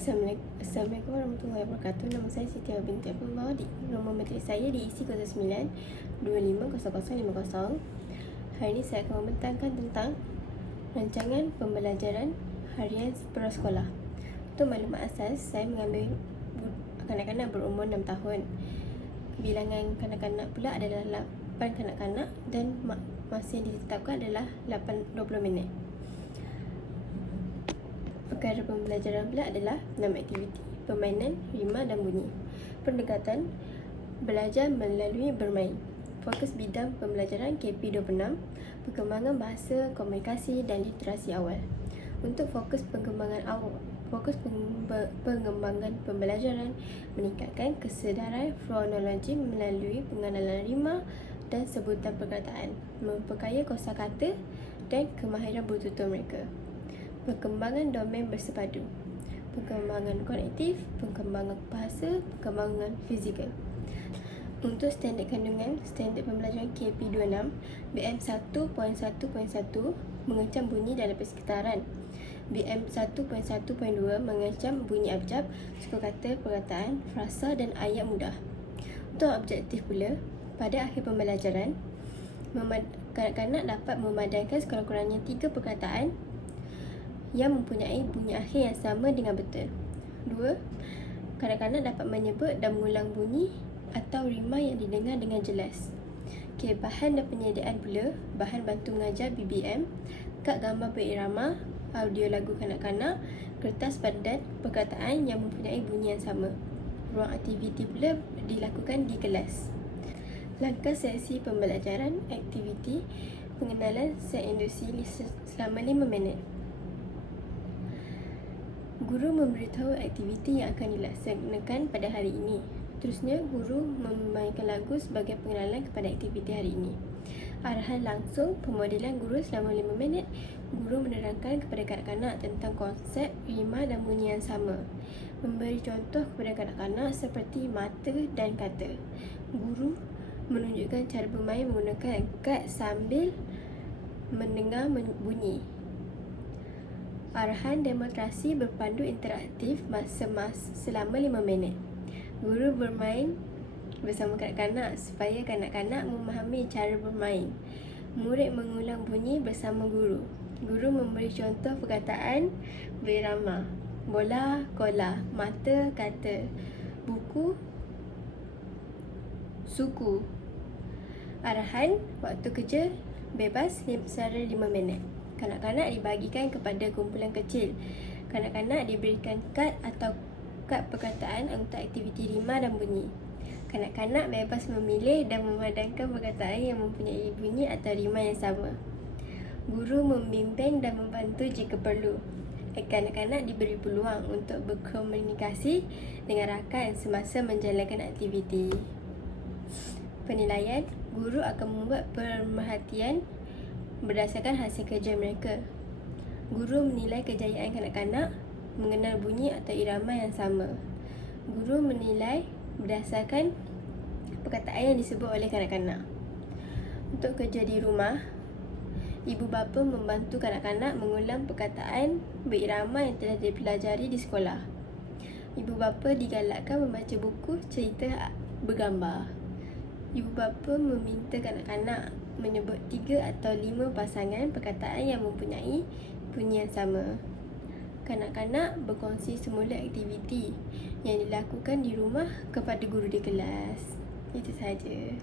Assalamualaikum warahmatullahi wabarakatuh. Nama saya Siti binti Abdullah. Nombor matrik saya diisi 09250050. Hari ini saya akan membentangkan tentang rancangan pembelajaran harian prasekolah. Untuk maklumat asas, saya mengambil kanak-kanak berumur 6 tahun. Bilangan kanak-kanak pula adalah 8 kanak-kanak dan masa yang ditetapkan adalah 20 minit. Perkara pembelajaran pula adalah 6 aktiviti: permainan, rima dan bunyi. Pendekatan belajar melalui bermain. Fokus bidang pembelajaran KP26, perkembangan bahasa, komunikasi dan literasi awal. Untuk fokus pengembangan pembelajaran, meningkatkan kesedaran fonologi melalui pengenalan rima dan sebutan perkataan, memperkaya kosakata dan kemahiran bertutur mereka. Perkembangan domain bersepadu, perkembangan kognitif, perkembangan bahasa, perkembangan fizikal. Untuk standard kandungan, standard pembelajaran KP26, BM 1.1.1 mengecam bunyi dalam persekitaran, BM 1.1.2 mengecam bunyi abjad, sukakata, perkataan, frasa dan ayat mudah. Untuk objektif pula, pada akhir pembelajaran, kanak-kanak dapat memadankan sekurang-kurangnya 3 perkataan yang mempunyai bunyi akhir yang sama dengan betul. 2. Kanak-kanak dapat menyebut dan mengulang bunyi atau rima yang didengar dengan jelas. Bahan dan penyediaan pula, bahan bantu mengajar BBM, kad gambar berirama, audio lagu kanak-kanak, kertas padat perkataan yang mempunyai bunyi yang sama. Ruang aktiviti pula dilakukan di kelas. Langkah sesi pembelajaran, aktiviti, pengenalan set induksi selama 5 minit. Guru memberitahu aktiviti yang akan dilaksanakan pada hari ini. Terusnya, guru memainkan lagu sebagai pengenalan kepada aktiviti hari ini. Arahan langsung pemodelan guru selama 5 minit. Guru menerangkan kepada kanak-kanak tentang konsep, rima dan bunyi yang sama. Memberi contoh kepada kanak-kanak seperti mata dan kata. Guru menunjukkan cara bermain menggunakan kad sambil mendengar bunyi. Arahan demonstrasi berpandu interaktif selama 5 minit. Guru bermain bersama kanak-kanak supaya kanak-kanak memahami cara bermain. Murid mengulang bunyi bersama guru. Guru memberi contoh perkataan berirama: bola, kola, mata, kata, buku, suku. Arahan waktu kerja bebas selama 5 minit. Kanak-kanak dibagikan kepada kumpulan kecil. Kanak-kanak diberikan kad atau kad perkataan untuk aktiviti rima dan bunyi. Kanak-kanak bebas memilih dan memadankan perkataan yang mempunyai bunyi atau rima yang sama. Guru membimbing dan membantu jika perlu. Kanak-kanak diberi peluang untuk berkomunikasi dengan rakan semasa menjalankan aktiviti. Penilaian, guru akan membuat pemerhatian berdasarkan hasil kerja mereka. Guru menilai kejayaan kanak-kanak mengenal bunyi atau irama yang sama. Guru menilai berdasarkan perkataan yang disebut oleh kanak-kanak. Untuk kerja di rumah, ibu bapa membantu kanak-kanak mengulang perkataan berirama yang telah dipelajari di sekolah. Ibu bapa digalakkan membaca buku cerita bergambar. Ibu bapa meminta kanak-kanak menyebut 3 atau 5 pasangan perkataan yang mempunyai bunyi yang sama. Kanak-kanak berkongsi semula aktiviti yang dilakukan di rumah kepada guru di kelas. Itu sahaja.